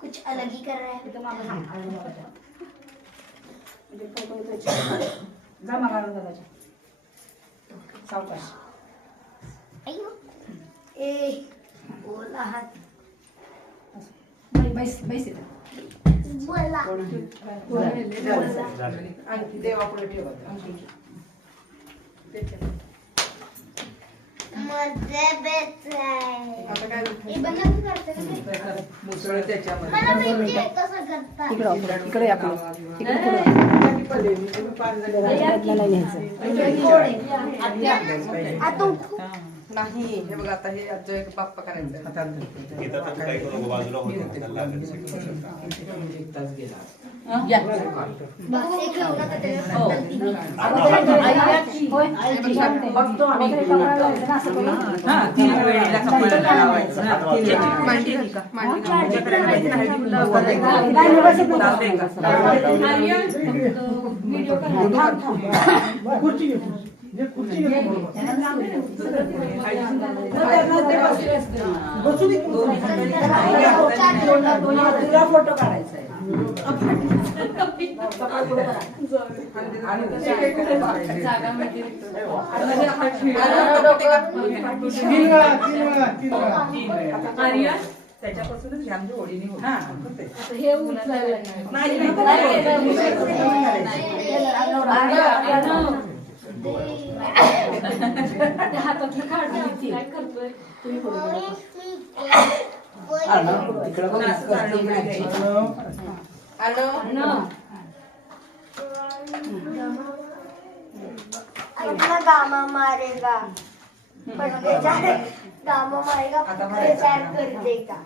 कुछ अलग ही कर रहा है तो मामा जा मामा दादाच्या सावकाश अयो ए बोला हात बैस बैस इथं. बोला आणखी देवापुढे ठेवा मध्ये बेचाय आता काय हे बंद करते का मुसळ त्याच्यामध्ये मला माहिती आहे कसं करतात इकडे आपण इकडे आता नाही हे बघा आता हे आजचं एक बाप्पा करायचं एक तास गेला एक लावून आता बघतो आम्ही हा 3 वेळेला कपाळाला लावायचं मांडी का खुर्ची जे खुर्ची तुला फोटो काढायचा आहे त्याच्यापासूनच आमच्या ओढीने अपना गामा मारेगा पण बेचारे गामा मारेगा बेचार कर देगा